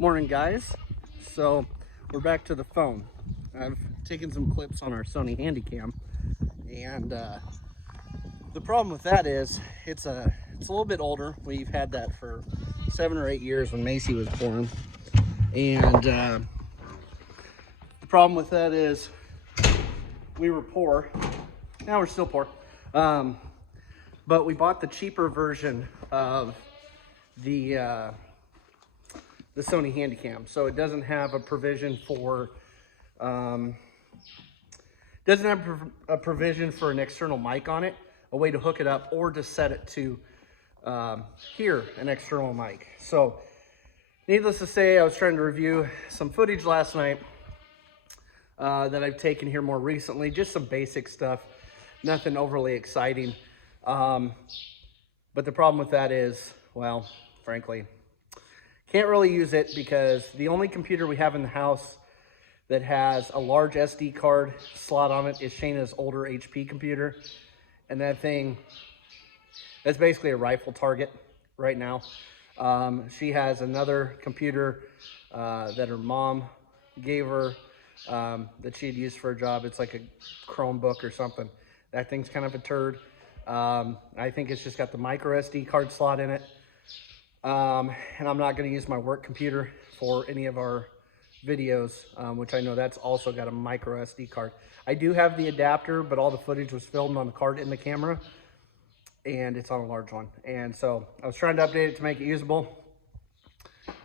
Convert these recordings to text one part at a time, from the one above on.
Morning, guys. So we're back to the phone. I've taken some clips on our Sony Handycam, and the problem with that is it's a little bit older. We've had that for 7 or 8 years when Macy was born, and the problem with that is we were poor. Now we're still poor, but we bought the cheaper version of the Sony Handycam, so it doesn't have a provision for a provision for an external mic on it, a way to hook it up, or to set it to hear an external mic. So needless to say, I was trying to review some footage last night that I've taken here more recently, just some basic stuff, nothing overly exciting. But the problem with that is, well, frankly, can't really use it because the only computer we have in the house that has a large SD card slot on it is Shayna's older HP computer. And that thing, that's basically a rifle target right now. She has another computer that her mom gave her that she had used for a job. It's like a Chromebook or something. That thing's kind of a turd. I think it's just got the micro SD card slot in it. And I'm not going to use my work computer for any of our videos, which I know that's also got a micro SD card. I do have the adapter, but all the footage was filmed on the card in the camera, and it's on a large one. And so I was trying to update it to make it usable.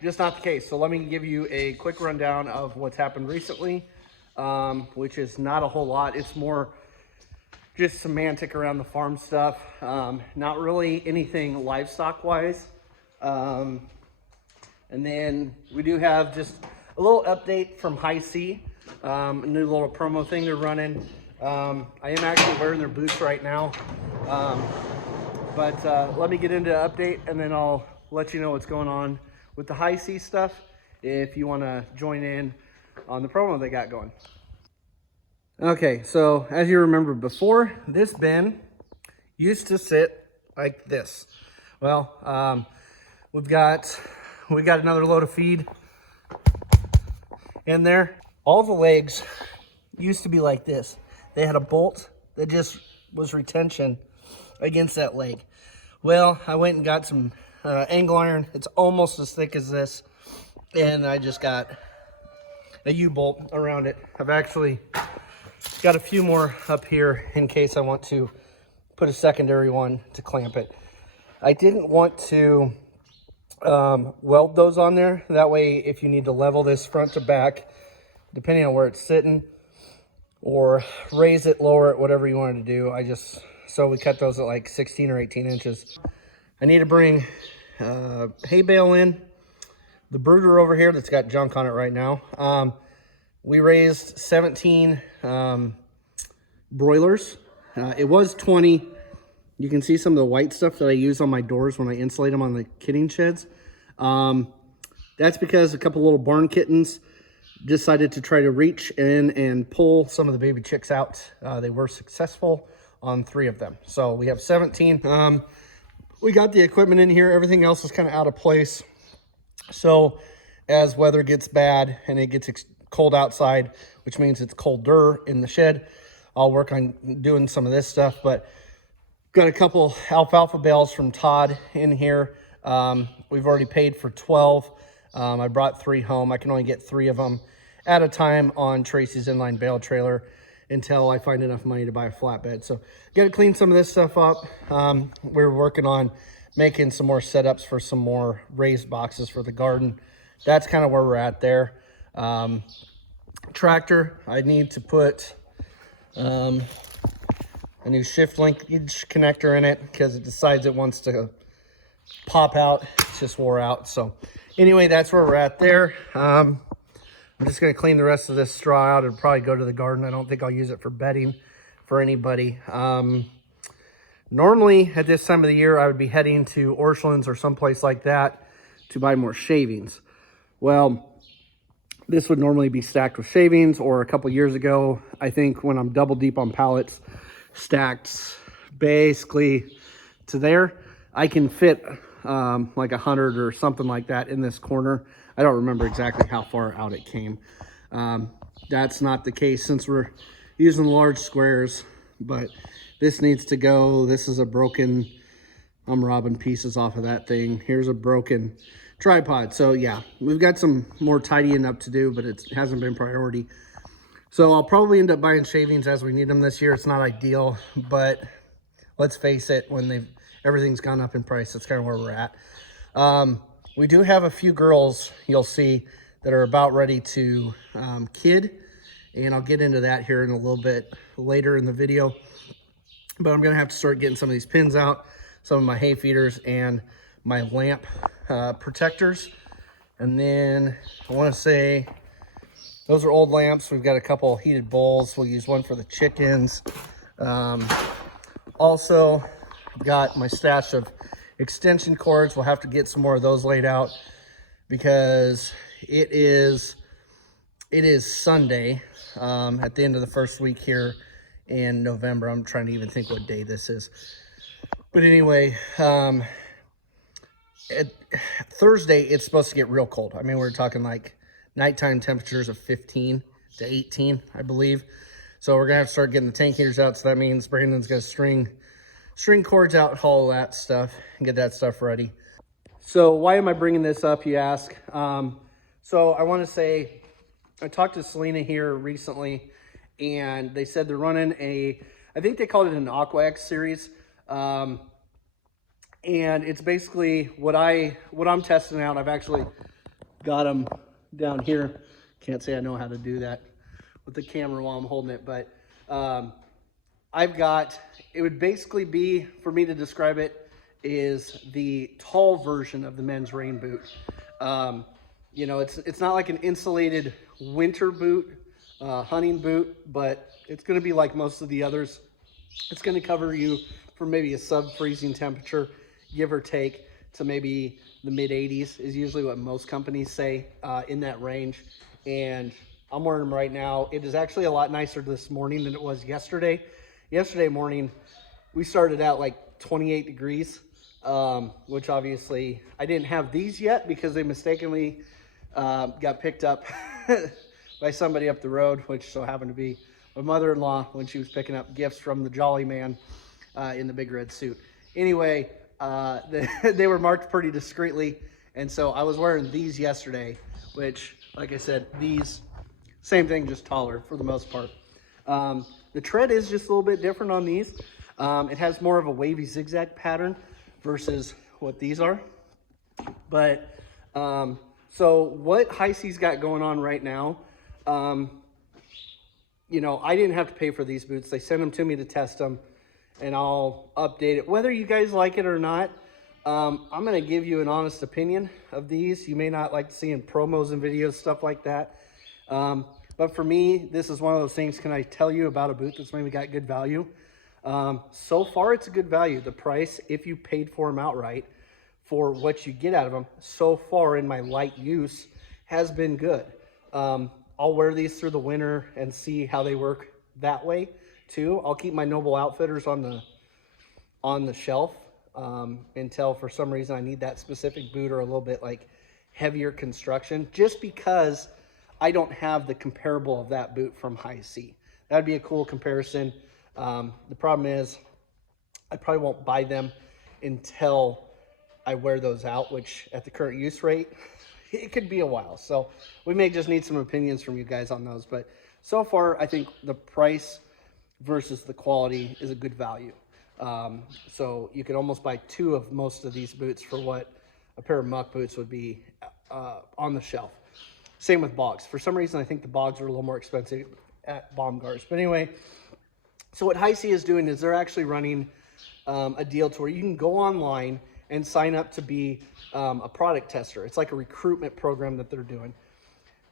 Just not the case. So let me give you a quick rundown of what's happened recently, which is not a whole lot. It's more just semantic around the farm stuff. Not really anything livestock wise. And then we do have just a little update from Hisea, a new little promo thing they're running. I am actually wearing their boots right now, but let me get into the update, and then I'll let you know what's going on with the Hisea stuff if you want to join in on the promo they got going. Okay, so as you remember before, this bin used to sit like this. Well, we got another load of feed in there. All the legs used to be like this. They had a bolt that just was retention against that leg. Well, I went and got some angle iron. It's almost as thick as this, and I just got a U-bolt around it. I've actually got a few more up here in case I want to put a secondary one to clamp it. I didn't want to weld those on there. That way, if you need to level this front to back, depending on where it's sitting, or raise it, lower it, whatever you wanted to do, so we cut those at like 16 or 18 inches. I need to bring hay bale in. The brooder over here that's got junk on it right now. We raised 17 broilers. It was 20. You can see some of the white stuff that I use on my doors when I insulate them on the kidding sheds. That's because a couple little barn kittens decided to try to reach in and pull some of the baby chicks out. They were successful on 3 of them. So we have 17. We got the equipment in here. Everything else is kind of out of place. So as weather gets bad and it gets cold outside, which means it's colder in the shed, I'll work on doing some of this stuff. But got a couple alfalfa bales from Todd in here. We've already paid for 12. I brought 3 home. I can only get 3 of them at a time on Tracy's inline bale trailer until I find enough money to buy a flatbed. So got to clean some of this stuff up. We're working on making some more setups for some more raised boxes for the garden. That's kind of where we're at there. Tractor, I need to put a new shift linkage connector in it because it decides it wants to pop out. It's just wore out. So anyway, that's where we're at there. I'm just going to clean the rest of this straw out and probably go to the garden. I don't think I'll use it for bedding for anybody. Normally at this time of the year, I would be heading to Orchland's or someplace like that to buy more shavings. Well, this would normally be stacked with shavings, or a couple years ago, I think when I'm double deep on pallets, stacked basically to there. I can fit like 100 or something like that in this corner. I don't remember exactly how far out it came. That's not the case since we're using large squares, but this needs to go. This is a broken, I'm robbing pieces off of that thing. Here's a broken tripod. So yeah, we've got some more tidying up to do, but it hasn't been priority. So I'll probably end up buying shavings as we need them this year. It's not ideal, but let's face it, when everything's gone up in price, that's kind of where we're at. We do have a few girls you'll see that are about ready to kid, and I'll get into that here in a little bit later in the video. But I'm gonna have to start getting some of these pins out, some of my hay feeders and my lamp protectors. And then I want to say those are old lamps. We've got a couple heated bowls. We'll use one for the chickens. Also got my stash of extension cords. We'll have to get some more of those laid out because it is Sunday at the end of the first week here in November. I'm trying to even think what day this is. But anyway, Thursday, it's supposed to get real cold. I mean, we're talking like nighttime temperatures of 15 to 18, I believe. So we're gonna have to start getting the tank heaters out. So that means Brandon's gonna string cords out, haul that stuff, and get that stuff ready. So why am I bringing this up, you ask? So I want to say, I talked to Selena here recently, and they said they're running I think they called it an Aqua X series. And it's basically what I'm testing out. I've actually got them down here. Can't say I know how to do that with the camera while I'm holding it, but it would basically be, for me to describe it, is the tall version of the men's rain boot. You know, it's not like an insulated winter boot, hunting boot, but it's going to be like most of the others. It's going to cover you from maybe a sub-freezing temperature, give or take, to maybe the mid-80s is usually what most companies say, in that range. And I'm wearing them right now. It is actually a lot nicer this morning than it was yesterday. Yesterday morning, we started out like 28 degrees, which obviously I didn't have these yet because they mistakenly got picked up by somebody up the road, which so happened to be my mother-in-law when she was picking up gifts from the Jolly Man in the big red suit. Anyway, they were marked pretty discreetly, and so I was wearing these yesterday, which, like I said, these, same thing, just taller for the most part. The tread is just a little bit different on these. It has more of a wavy zigzag pattern versus what these are. But so what Hisea's got going on right now, you know, I didn't have to pay for these boots. They sent them to me to test them, and I'll update it. Whether you guys like it or not, I'm going to give you an honest opinion of these. You may not like seeing promos and videos, stuff like that. But for me, this is one of those things, can I tell you about a boot that's maybe got good value? So far, it's a good value. The price, if you paid for them outright, for what you get out of them, so far in my light use, has been good. I'll wear these through the winter and see how they work that way too. I'll keep my Noble Outfitters on the shelf until for some reason I need that specific boot or a little bit like heavier construction, just because I don't have the comparable of that boot from Hisea. That'd be a cool comparison. The problem is I probably won't buy them until I wear those out, which at the current use rate, it could be a while. So we may just need some opinions from you guys on those. But so far, I think the price versus the quality is a good value. So you could almost buy two of most of these boots for what a pair of muck boots would be on the shelf. Same with bogs. For some reason, I think the bogs are a little more expensive at Baumgars. But anyway, so what Hisea is doing is they're actually running a deal to where you can go online and sign up to be a product tester. It's like a recruitment program that they're doing.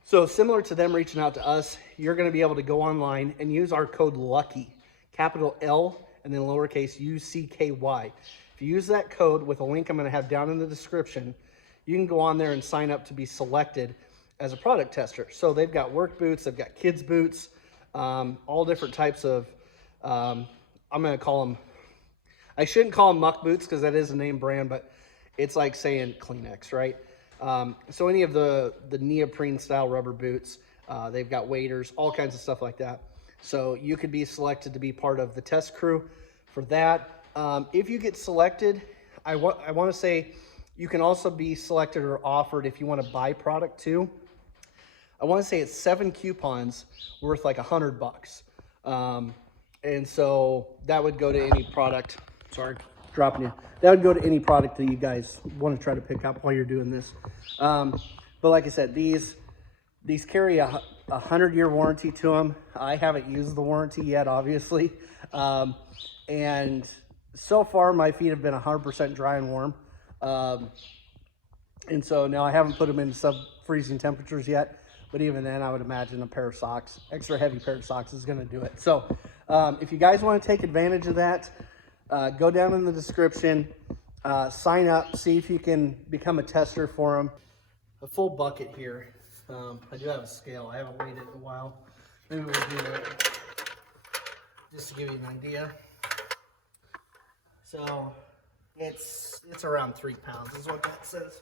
So similar to them reaching out to us, you're going to be able to go online and use our code LUCKY, capital L and then lowercase UCKY. If you use that code with a link I'm going to have down in the description, you can go on there and sign up to be selected as a product tester. So they've got work boots, they've got kids boots, all different types of, I'm going to call them, I shouldn't call them muck boots because that is a name brand, but it's like saying Kleenex, right? So any of the neoprene style rubber boots, they've got waders, all kinds of stuff like that. So you could be selected to be part of the test crew for that. If you get selected, I want to say you can also be selected or offered if you want to buy product too. I want to say it's 7 coupons worth like $100. And so that would go to any product. Sorry, dropping you. That would go to any product that you guys want to try to pick up while you're doing this. But like I said, these carry a 100-year warranty to them. I haven't used the warranty yet, obviously. And so far my feet have been 100% dry and warm. And so now I haven't put them in sub-freezing temperatures yet. But even then, I would imagine a pair of socks, extra heavy pair of socks is going to do it. So if you guys want to take advantage of that, go down in the description, sign up, see if you can become a tester for them. A full bucket here. I do have a scale. I haven't weighed it in a while. Maybe we'll do that just to give you an idea. So it's around 3 pounds is what that says.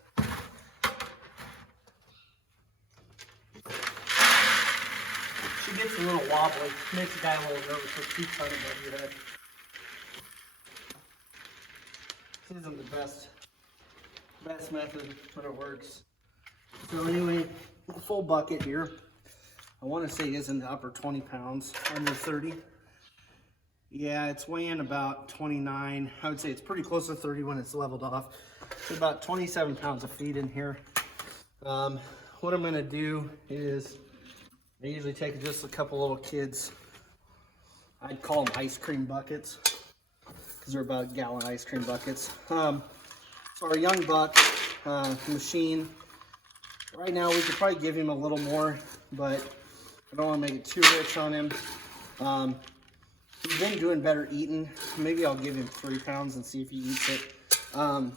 She gets a little wobbly, makes the guy a little nervous with 2 tons above your head. This isn't the best method, but it works. So anyway, a full bucket here. I want to say it is in the upper 20 pounds, under 30. Yeah, it's weighing about 29. I would say it's pretty close to 30 when it's leveled off. It's about 27 pounds of feed in here. What I'm going to do is I usually take just a couple little kids. I'd call them ice cream buckets because they're about gallon ice cream buckets. So our young buck machine, right now we could probably give him a little more, but I don't want to make it too rich on him. He's been doing better eating. Maybe I'll give him 3 pounds and see if he eats it. The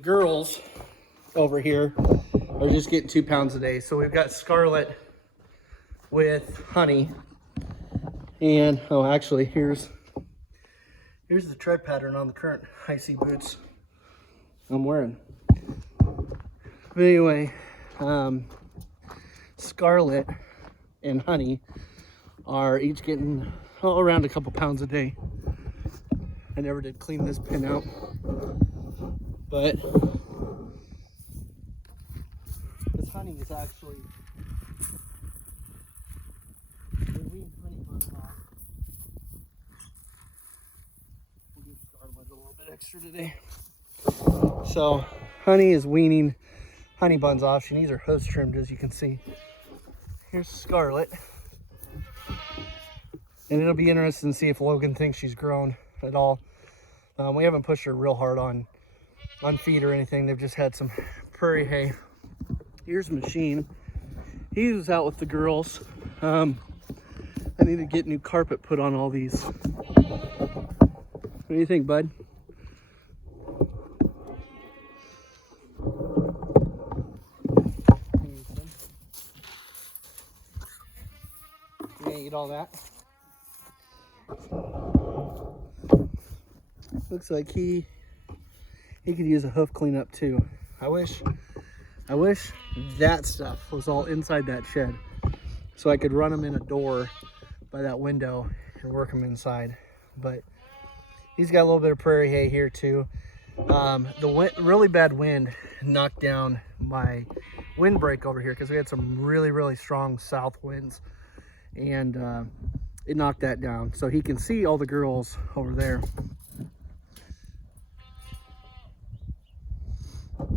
girls over here are just getting 2 pounds a day. So we've got Scarlet with Honey. And, oh, actually, here's the tread pattern on the current high C boots I'm wearing. But anyway, Scarlet and Honey are each getting around a couple pounds a day. I never did clean this pin out, but this Honey is actually, we Honey buns off. We'll give Scarlet a little bit extra today. So Honey is weaning Honey buns off. She needs her hooves trimmed, as you can see. Here's Scarlet. And it'll be interesting to see if Logan thinks she's grown at all. We haven't pushed her real hard on feed or anything. They've just had some prairie hay. Here's Machine. He was out with the girls. I need to get new carpet put on all these. What do you think, bud? You gonna eat all that? Looks like he could use a hoof cleanup too. I wish that stuff was all inside that shed, so I could run them in a door by that window and work them inside. But he's got a little bit of prairie hay here too. The really bad wind knocked down my windbreak over here because we had some really strong south winds, and it knocked that down. So he can see all the girls over there.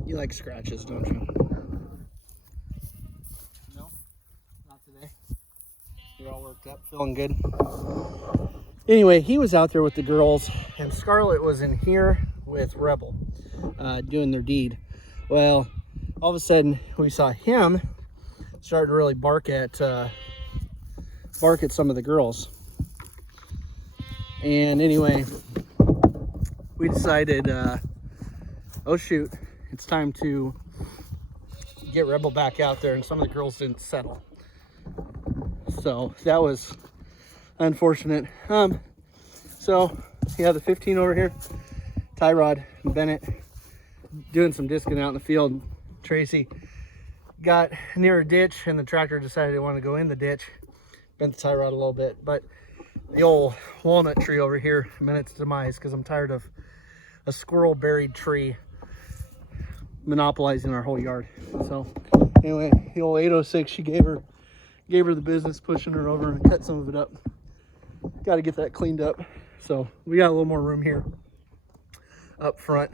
You like scratches, don't you? No? Not today? You're all worked up, feeling good? Anyway, he was out there with the girls, and Scarlet was in here with Rebel, doing their deed. Well, all of a sudden, we saw him start to really bark at some of the girls. And anyway, we decided, oh shoot, it's time to get Rebel back out there, and some of the girls didn't settle. So that was unfortunate. So yeah, the 15 over here, Tyrod and Bennett, doing some discing out in the field. Tracy got near a ditch and the tractor decided they wanted to go in the ditch. Bent the tie rod a little bit, but the old walnut tree over here met its demise because I'm tired of a squirrel buried tree monopolizing our whole yard. So anyway, the old 806, she gave her the business, pushing her over and cut some of it up. Got to get that cleaned up. So we got a little more room here up front.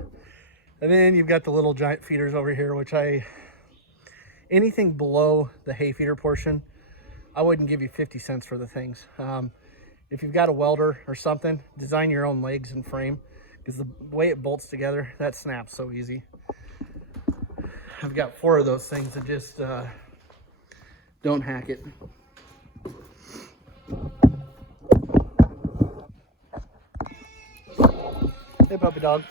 And then you've got the little giant feeders over here, which anything below the hay feeder portion, I wouldn't give you 50 cents for the things. If you've got a welder or something, design your own legs and frame, because the way it bolts together, that snaps so easy. I've got 4 of those things that just don't hack it. Hey, puppy dog.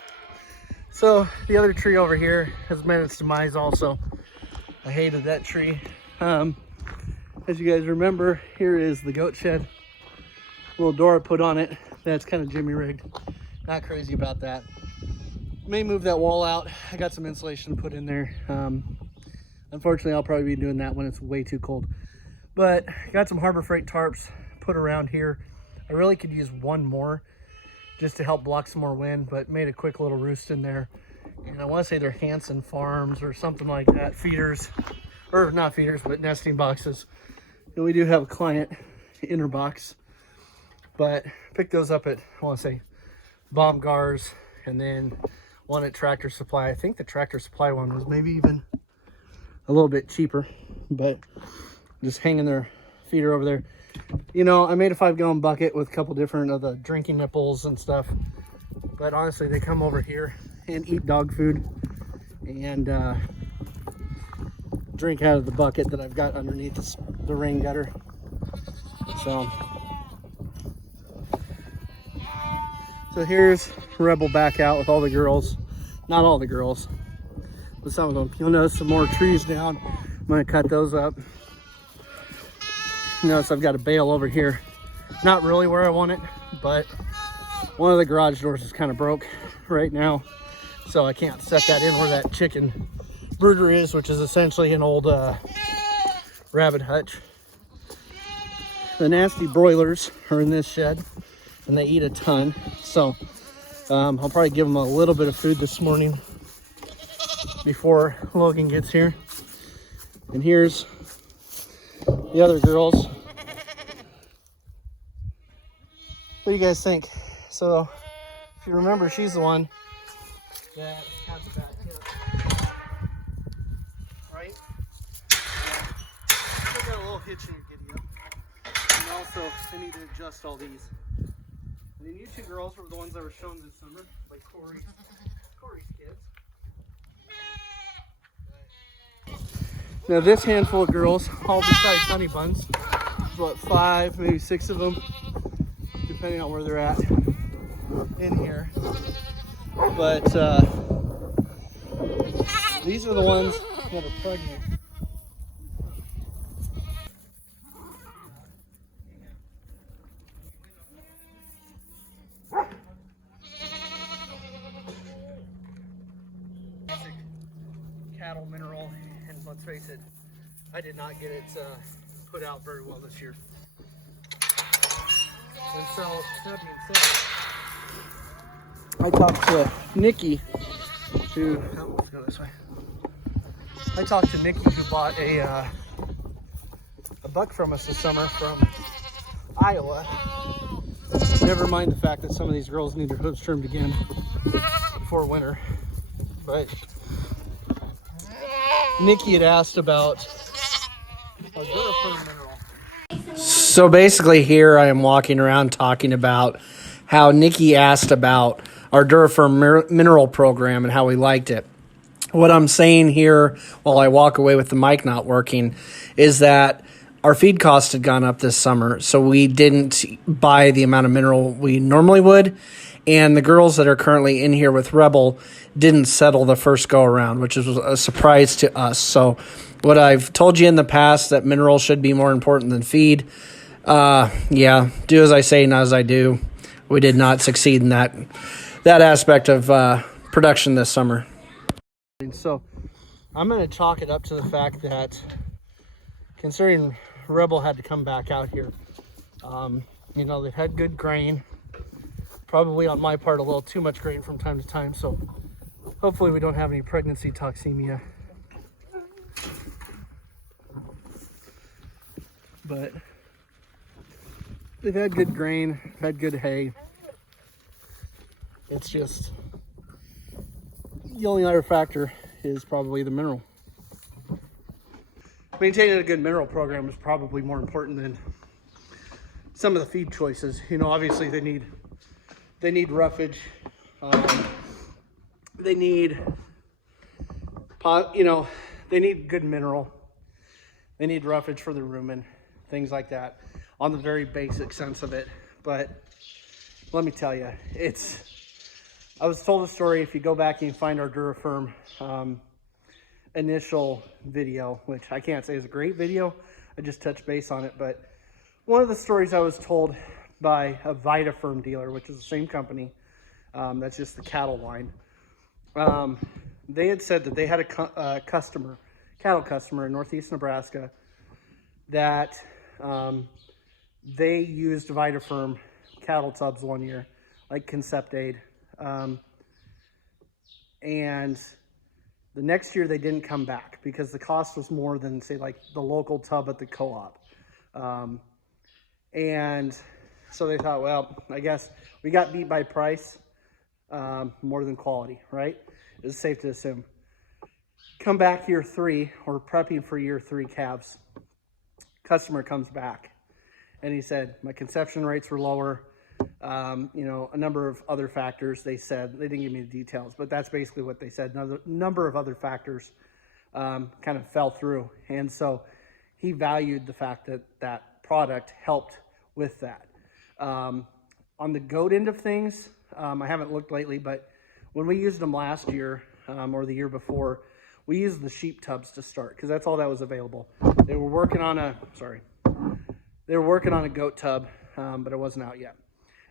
So the other tree over here has met its demise also. I hated that tree. As you guys remember, here is the goat shed. Little door I put on it. That's kind of jimmy rigged. Not crazy about that. May move that wall out. I got some insulation put in there. Unfortunately, I'll probably be doing that when it's way too cold. But got some Harbor Freight tarps put around here. I really could use one more just to help block some more wind, but made a quick little roost in there. And I want to say they're Hanson Farms or something like that. Feeders, or not feeders, but nesting boxes. And we do have a client inner box, but picked those up at, I want to say, Baumgars, and then one at Tractor Supply. I think the Tractor Supply one was maybe even a little bit cheaper, but just hanging their feeder over there. You know, I made a 5-gallon bucket with a couple different of the drinking nipples and stuff, but honestly, they come over here and eat dog food and drink out of the bucket that I've got underneath the rain gutter. So here's Rebel back out with all the girls. Not all the girls, but some of them. You'll notice some more trees down. I'm gonna cut those up. Notice I've got a bale over here. Not really where I want it, but one of the garage doors is kind of broke right now, so I can't set that in where that chicken brooder is, which is essentially an old rabbit hutch. The nasty broilers are in this shed, and they eat a ton, so I'll probably give them a little bit of food this morning before Logan gets here. And here's the other girls. What do you guys think? So if you remember, she's the one that has the back here, right? Still got a little hitch in your giddy up. And also, I need to adjust all these. And then you 2 girls were the ones that were shown this summer, like Corey's kids. Now this handful of girls, all besides Honey Buns, about 5, maybe 6 of them, depending on where they're at in here. But these are the ones that are pregnant. Cattle mineral, and let's face it, I did not get it put out very well this year. And so, that being said, I talked to Nikki, who, let's go this way. I talked to Nikki, who bought a buck from us this summer from Iowa. Never mind the fact that some of these girls need their hooves trimmed again before winter, but Nikki had asked about a Durafern mineral. So basically here I am walking around talking about how Nikki asked about our Durafern mineral program and how we liked it. What I'm saying here while I walk away with the mic not working is that our feed costs had gone up this summer, so we didn't buy the amount of mineral we normally would. And the girls that are currently in here with Rebel didn't settle the first go around, which is a surprise to us. So what I've told you in the past, that mineral should be more important than feed. Yeah, do as I say, not as I do. We did not succeed in that aspect of production this summer. So I'm going to chalk it up to the fact that considering Rebel had to come back out here, you know, they've had good grain, probably on my part a little too much grain from time to time, so hopefully we don't have any pregnancy toxemia. But they've had good grain, had good hay. It's just the only other factor is probably the mineral. Maintaining a good mineral program is probably more important than some of the feed choices. You know, obviously they need roughage, they need you know, they need good mineral, they need roughage for the rumen, things like that, on the very basic sense of it. But let me tell you, I was told a story. If you go back and you find our DuraFirm initial video, which I can't say is a great video, I just touched base on it, but one of the stories I was told by a VitaFirm dealer, which is the same company, that's just the cattle line, they had said that they had a cattle customer in northeast Nebraska that they used VitaFirm cattle tubs one year, like Concept Aid, and the next year they didn't come back because the cost was more than, say, like the local tub at the co-op. And so they thought, well, I guess we got beat by price more than quality, right? It's safe to assume. Come back year 3, or prepping for year 3 calves. Customer comes back and he said, my conception rates were lower. You know, a number of other factors. They said, they didn't give me the details, but that's basically what they said. Another number of other factors kind of fell through. And so he valued the fact that that product helped with that. On the goat end of things, I haven't looked lately, but when we used them last year or the year before, we used the sheep tubs to start because that's all that was available. They were working on a goat tub, but it wasn't out yet.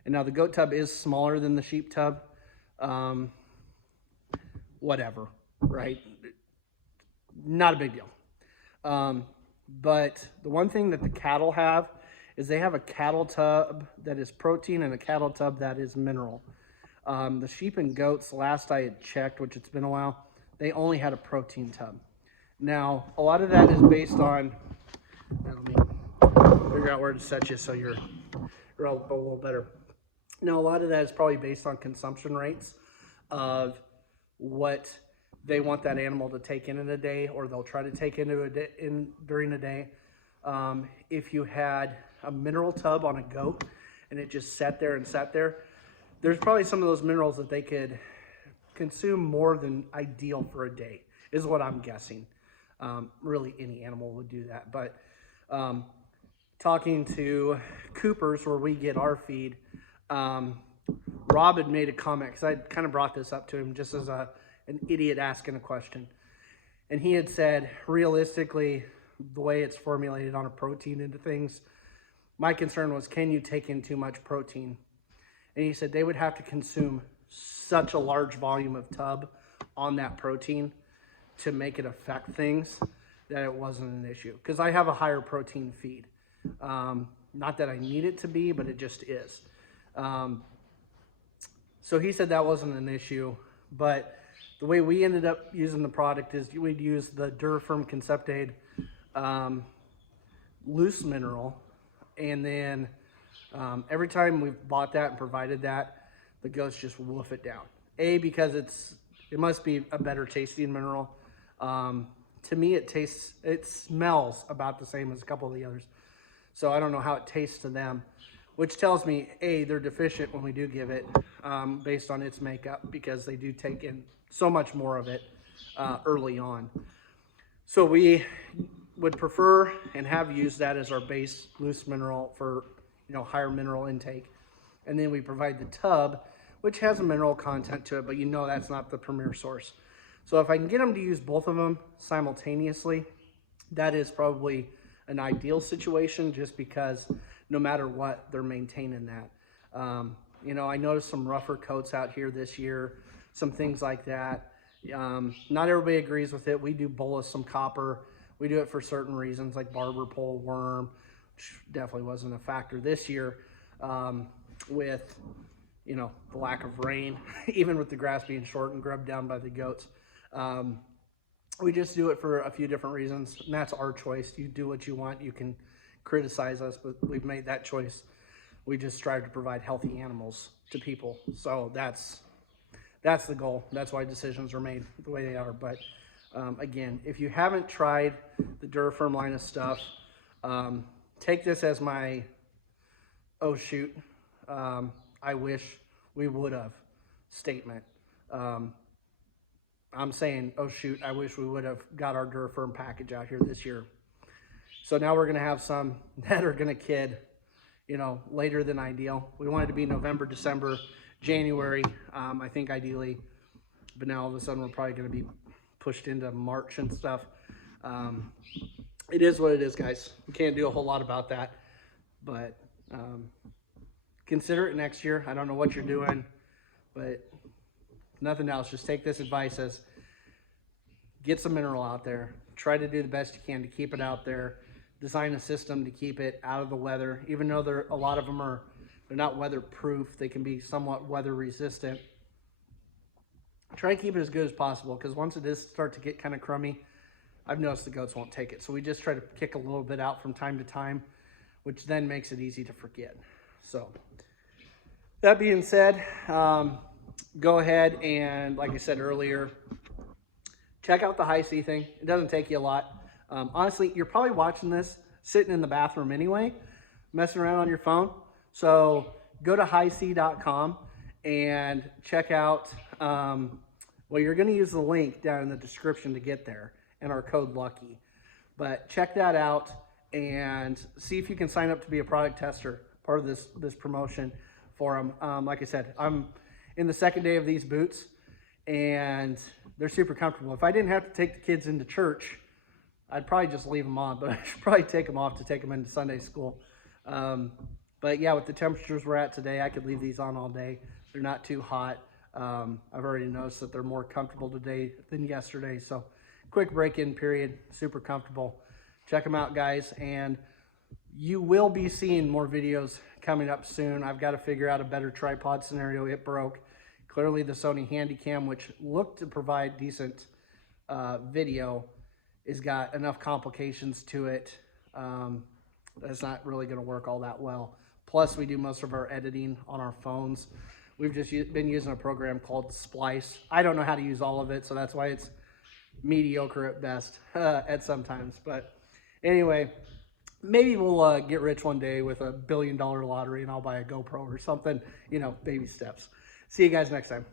And now the goat tub is smaller than the sheep tub. Whatever, right? Not a big deal. But the one thing that the cattle have is they have a cattle tub that is protein and a cattle tub that is mineral. The sheep and goats, last I had checked, which it's been a while, they only had a protein tub. Now, a lot of that is based on, let me figure out where to set you so you're a little better. Now, a lot of that is probably based on consumption rates of what they want that animal to take in a day, or they'll try to take during a day. If you had a mineral tub on a goat and it just sat there, there's probably some of those minerals that they could consume more than ideal for a day, is what I'm guessing. Really, any animal would do that. But talking to Cooper's, where we get our feed, Rob had made a comment, because I kind of brought this up to him just as an idiot asking a question. And he had said, realistically, the way it's formulated on a protein into things, my concern was, can you take in too much protein? And he said they would have to consume such a large volume of tub on that protein to make it affect things that it wasn't an issue. Because I have a higher protein feed. Not that I need it to be, but it just is. So he said that wasn't an issue, but the way we ended up using the product is we'd use the DuraFirm Concept Aid loose mineral, and then every time we've bought that and provided that, the goats just woof it down. Because it must be a better tasting mineral. To me, it smells about the same as a couple of the others. So I don't know how it tastes to them, which tells me, they're deficient when we do give it based on its makeup, because they do take in so much more of it early on. So we would prefer and have used that as our base loose mineral for, higher mineral intake. And then we provide the tub, which has a mineral content to it, but that's not the premier source. So if I can get them to use both of them simultaneously, that is probably an ideal situation, just because no matter what, they're maintaining that. I noticed some rougher coats out here this year, some things like that. Not everybody agrees with it. We do bolus some copper. We do it for certain reasons, like barber pole, worm, which definitely wasn't a factor this year, with, you know, the lack of rain, even with the grass being short and grubbed down by the goats. We just do it for a few different reasons, and that's our choice. You do what you want. You can criticize us, but we've made that choice. We just strive to provide healthy animals to people. So that's the goal. That's why decisions are made the way they are. But again, if you haven't tried the DuraFirm line of stuff, take this as my, oh shoot, I wish we would have statement. I'm saying, oh shoot, I wish we would have got our DuraFirm package out here this year. So now we're gonna have some that are gonna kid, you know, later than ideal. We wanted to be November, December, January, I think ideally, but now all of a sudden we're probably gonna be pushed into March and stuff. It is what it is, guys. We can't do a whole lot about that, but consider it next year. I don't know what you're doing, but nothing else. Just take this advice as get some mineral out there. Try to do the best you can to keep it out there. Design a system to keep it out of the weather. Even though a lot of them they're not weatherproof, they can be somewhat weather resistant. Try and keep it as good as possible, because once it does start to get kind of crummy, I've noticed the goats won't take it. So we just try to kick a little bit out from time to time, which then makes it easy to forget. So that being said, go ahead and, like I said earlier, check out the Hisea thing. It doesn't take you a lot. Honestly, you're probably watching this sitting in the bathroom anyway, messing around on your phone. So go to hisea.com and check out, well, you're going to use the link down in the description to get there and our code LUCKY. But check that out and see if you can sign up to be a product tester, part of this promotion for them. Like I said, I'm in the second day of these boots and they're super comfortable. If I didn't have to take the kids into church, I'd probably just leave them on, but I should probably take them off to take them into Sunday school. But yeah, with the temperatures we're at today, I could leave these on all day. They're not too hot. I've already noticed that they're more comfortable today than yesterday. So quick break-in period, super comfortable. Check them out, guys. And you will be seeing more videos coming up soon. I've got to figure out a better tripod scenario. It broke. Clearly the Sony Handycam, which looked to provide decent video, has got enough complications to it. That's not really going to work all that well. Plus, we do most of our editing on our phones. We've just been using a program called Splice. I don't know how to use all of it, so that's why it's mediocre at best at sometimes. But anyway, maybe we'll get rich one day with $1 billion lottery and I'll buy a GoPro or something. You know, baby steps. See you guys next time.